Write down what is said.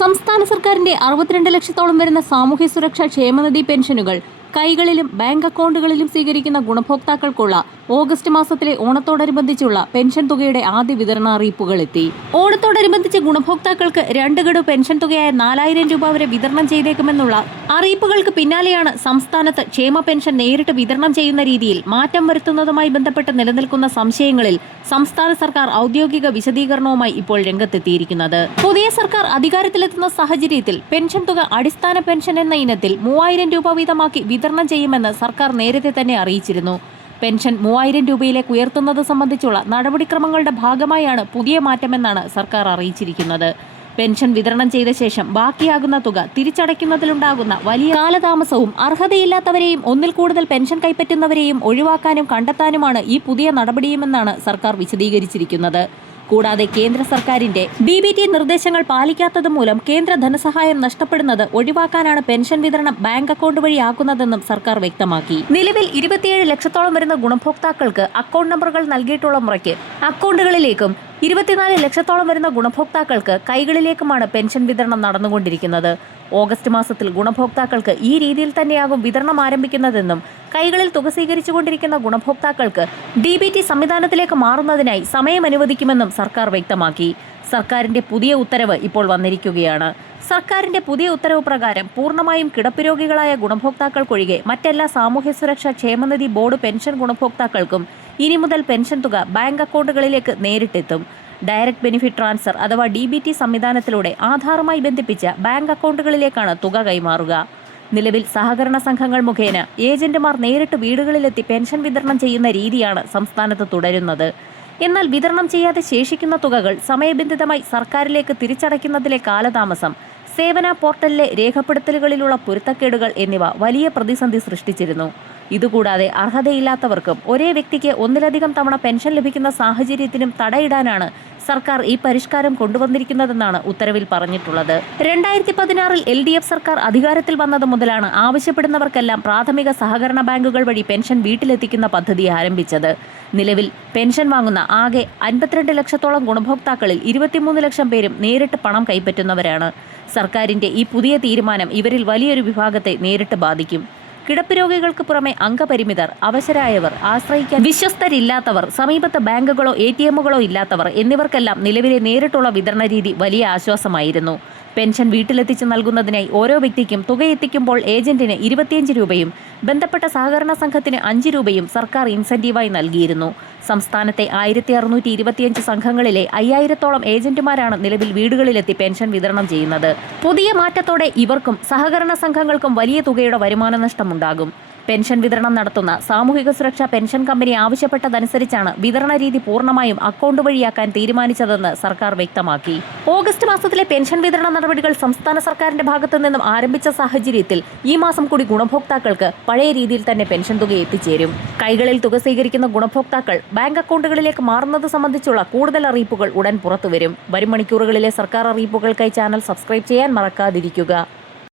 സംസ്ഥാന സർക്കാരിന്റെ 62 ലക്ഷത്തോളം വരുന്ന സാമൂഹ്യ സുരക്ഷാ ക്ഷേമനിധി പെൻഷനുകൾ കൈകളിലും ബാങ്ക് അക്കൗണ്ടുകളിലും സ്വീകരിക്കുന്ന ഗുണഭോക്താക്കൾക്കുള്ള ഓഗസ്റ്റ് മാസത്തിലെ ഓണത്തോടനുബന്ധിച്ചുള്ള പെൻഷൻ തുകയുടെ ആദ്യ വിതരണ അറിയിപ്പുകൾ എത്തി. ഓണത്തോടനുബന്ധിച്ച് ഗുണഭോക്താക്കൾക്ക് 2 ഗഡു പെൻഷൻ തുകയായ 4000 രൂപ വരെ വിതരണം ചെയ്തേക്കുമെന്നുള്ള അറിയിപ്പുകൾക്ക് പിന്നാലെയാണ് സംസ്ഥാനത്ത് ക്ഷേമ പെൻഷൻ നേരിട്ട് വിതരണം ചെയ്യുന്ന രീതിയിൽ മാറ്റം വരുത്തുന്നതുമായി ബന്ധപ്പെട്ട് നിലനിൽക്കുന്ന സംശയങ്ങളിൽ സംസ്ഥാന സർക്കാർ ഔദ്യോഗിക വിശദീകരണവുമായി ഇപ്പോൾ രംഗത്തെത്തിയിരിക്കുന്നത്. പുതിയ സർക്കാർ അധികാരത്തിലെത്തുന്ന സാഹചര്യത്തിൽ പെൻഷൻ തുക അടിസ്ഥാന പെൻഷൻ എന്ന ഇനത്തിൽ 3000 രൂപ വീതമാക്കി വിതരണം ചെയ്യുമെന്ന് സർക്കാർ നേരത്തെ തന്നെ അറിയിച്ചിരുന്നു. പെൻഷൻ 3000 രൂപയിലേക്ക് ഉയർത്തുന്നത് സംബന്ധിച്ചുള്ള നടപടിക്രമങ്ങളുടെ ഭാഗമായാണ് പുതിയ മാറ്റമെന്നാണ് സർക്കാർ അറിയിച്ചിരിക്കുന്നത്. പെൻഷൻ വിതരണം ചെയ്ത ശേഷം ബാക്കിയാകുന്ന തുക തിരിച്ചടയ്ക്കുന്നതിലുണ്ടാകുന്ന വലിയ കാലതാമസവും അർഹതയില്ലാത്തവരെയും ഒന്നിൽ കൂടുതൽ പെൻഷൻ കൈപ്പറ്റുന്നവരെയും ഒഴിവാക്കാനും കണ്ടെത്താനുമാണ് ഈ പുതിയ നടപടിയുമെന്നാണ് സർക്കാർ വിശദീകരിച്ചിരിക്കുന്നത്. കൂടാതെ കേന്ദ്ര സർക്കാരിന്റെ DBT നിർദ്ദേശങ്ങൾ പാലിക്കാത്തത് മൂലം കേന്ദ്ര ധനസഹായം നഷ്ടപ്പെടുന്നത് ഒഴിവാക്കാനാണ് പെൻഷൻ വിതരണം ബാങ്ക് അക്കൗണ്ട് വഴി ആക്കുന്നതെന്നും സർക്കാർ വ്യക്തമാക്കി. നിലവിൽ 27 ലക്ഷത്തോളം വരുന്ന ഗുണഭോക്താക്കൾക്ക് അക്കൗണ്ട് നമ്പറുകൾ നൽകിയിട്ടുള്ള മുറയ്ക്ക് അക്കൗണ്ടുകളിലേക്കും 24 ലക്ഷത്തോളം വരുന്ന ഗുണഭോക്താക്കൾക്ക് കൈകളിലേക്കുമാണ് പെൻഷൻ വിതരണം നടന്നുകൊണ്ടിരിക്കുന്നത്. ഓഗസ്റ്റ് മാസത്തിൽ ഗുണഭോക്താക്കൾക്ക് ഈ രീതിയിൽ തന്നെയാകും വിതരണം ആരംഭിക്കുന്നതെന്നും കൈകളിൽ തുക സ്വീകരിച്ചുകൊണ്ടിരിക്കുന്ന ഗുണഭോക്താക്കൾക്ക് DBT സംവിധാനത്തിലേക്ക് മാറുന്നതിനായി സമയം അനുവദിക്കുമെന്നും സർക്കാർ വ്യക്തമാക്കി. സർക്കാരിന്റെ പുതിയ ഉത്തരവ് ഇപ്പോൾ വന്നിരിക്കുകയാണ്. സർക്കാരിന്റെ പുതിയ ഉത്തരവ് പ്രകാരം പൂർണ്ണമായും കിടപ്പ് രോഗികളായ ഗുണഭോക്താക്കൾക്കൊഴികെ മറ്റെല്ലാ സാമൂഹ്യ സുരക്ഷാ ക്ഷേമനിധി ബോർഡ് പെൻഷൻ ഗുണഭോക്താക്കൾക്കും ഇനി മുതൽ പെൻഷൻ തുക ബാങ്ക് അക്കൗണ്ടുകളിലേക്ക് നേരിട്ടെത്തും. ഡയറക്ട് ബെനിഫിറ്റ് ട്രാൻസ്ഫർ അഥവാ DBT സംവിധാനത്തിലൂടെ ആധാറുമായി ബന്ധിപ്പിച്ച ബാങ്ക് അക്കൗണ്ടുകളിലേക്കാണ് തുക കൈമാറുക. നിലവിൽ സഹകരണ സംഘങ്ങൾ മുഖേന ഏജന്റുമാർ നേരിട്ട് വീടുകളിലെത്തി പെൻഷൻ വിതരണം ചെയ്യുന്ന രീതിയാണ് സംസ്ഥാനത്ത് തുടരുന്നത്. എന്നാൽ വിതരണം ചെയ്യാതെ ശേഷിക്കുന്ന തുകകൾ സമയബന്ധിതമായി സർക്കാരിലേക്ക് തിരിച്ചടയ്ക്കുന്നതിലെ കാലതാമസം, സേവന പോർട്ടലിലെ രേഖപ്പെടുത്തലുകളിലുള്ള പൊരുത്തക്കേടുകൾ എന്നിവ വലിയ പ്രതിസന്ധി സൃഷ്ടിച്ചിരുന്നു. ഇതുകൂടാതെ അർഹതയില്ലാത്തവർക്കും ഒരേ വ്യക്തിക്ക് ഒന്നിലധികം തവണ പെൻഷൻ ലഭിക്കുന്ന സാഹചര്യത്തിനും തടയിടാനാണ് സർക്കാർ ഈ പരിഷ്കാരം കൊണ്ടുവന്നിരിക്കുന്നതെന്നാണ് ഉത്തരവിൽ പറഞ്ഞിട്ടുള്ളത്. 2016 LDF സർക്കാർ അധികാരത്തിൽ വന്നത് മുതലാണ് ആവശ്യപ്പെടുന്നവർക്കെല്ലാം പ്രാഥമിക സഹകരണ ബാങ്കുകൾ വഴി പെൻഷൻ വീട്ടിലെത്തിക്കുന്ന പദ്ധതി ആരംഭിച്ചത്. നിലവിൽ പെൻഷൻ വാങ്ങുന്ന ആകെ 52 ലക്ഷത്തോളം ഗുണഭോക്താക്കളിൽ 23 ലക്ഷം പേരും നേരിട്ട് പണം കൈപ്പറ്റുന്നവരാണ്. സർക്കാരിന്റെ ഈ പുതിയ തീരുമാനം ഇവരിൽ വലിയൊരു വിഭാഗത്തെ നേരിട്ട് ബാധിക്കും. കിടപ്പ് രോഗികൾക്ക് പുറമെ അംഗപരിമിതർ, അവശരായവർ, ആശ്രയിക്കാൻ വിശ്വസ്തരില്ലാത്തവർ, സമീപത്ത് ബാങ്കുകളോ ATMകളോ ഇല്ലാത്തവർ എന്നിവർക്കെല്ലാം നിലവിലെ നേരിട്ടുള്ള വിതരണ രീതി വലിയ ആശ്വാസമായിരുന്നു. പെൻഷൻ വീട്ടിലെത്തിച്ച് നൽകുന്നതിനായി ഓരോ വ്യക്തിക്കും തുക എത്തിക്കുമ്പോൾ ഏജന്റിന് 25 രൂപയും ബന്ധപ്പെട്ട സഹകരണ സംഘത്തിന് 5 രൂപയും സർക്കാർ ഇൻസെന്റീവായി നൽകിയിരുന്നു. സംസ്ഥാനത്തെ 1625 സംഘങ്ങളിലെ 5000-ഓളം ഏജന്റുമാരാണ് നിലവിൽ വീടുകളിലെത്തി പെൻഷൻ വിതരണം ചെയ്യുന്നത്. പുതിയ മാറ്റത്തോടെ ഇവർക്കും സഹകരണ സംഘങ്ങൾക്കും വലിയ തുകയുടെ വരുമാന നഷ്ടമുണ്ടാകും. പെൻഷൻ വിതരണം നടത്തുന്ന സാമൂഹിക സുരക്ഷാ പെൻഷൻ കമ്പനി ആവശ്യപ്പെട്ടതനുസരിച്ചാണ് വിതരണ രീതി പൂർണ്ണമായും അക്കൗണ്ട് വഴിയാക്കാൻ തീരുമാനിച്ചതെന്ന് സർക്കാർ വ്യക്തമാക്കി. ഓഗസ്റ്റ് മാസത്തിലെ പെൻഷൻ വിതരണ നടപടികൾ സംസ്ഥാന സർക്കാരിന്റെ ഭാഗത്തു നിന്നും ആരംഭിച്ച സാഹചര്യത്തിൽ ഈ മാസം കൂടി ഗുണഭോക്താക്കൾക്ക് പഴയ രീതിയിൽ തന്നെ പെൻഷൻ തുക എത്തിച്ചേരും. കൈകളിൽ തുക സ്വീകരിക്കുന്ന ഗുണഭോക്താക്കൾ ബാങ്ക് അക്കൗണ്ടുകളിലേക്ക് മാറുന്നത് സംബന്ധിച്ചുള്ള കൂടുതൽ അറിയിപ്പുകൾ ഉടൻ പുറത്തുവരും. വരും മണിക്കൂറുകളിലെ സർക്കാർ അറിയിപ്പുകൾക്കായി ചാനൽ സബ്സ്ക്രൈബ് ചെയ്യാൻ മറക്കാതിരിക്കുക.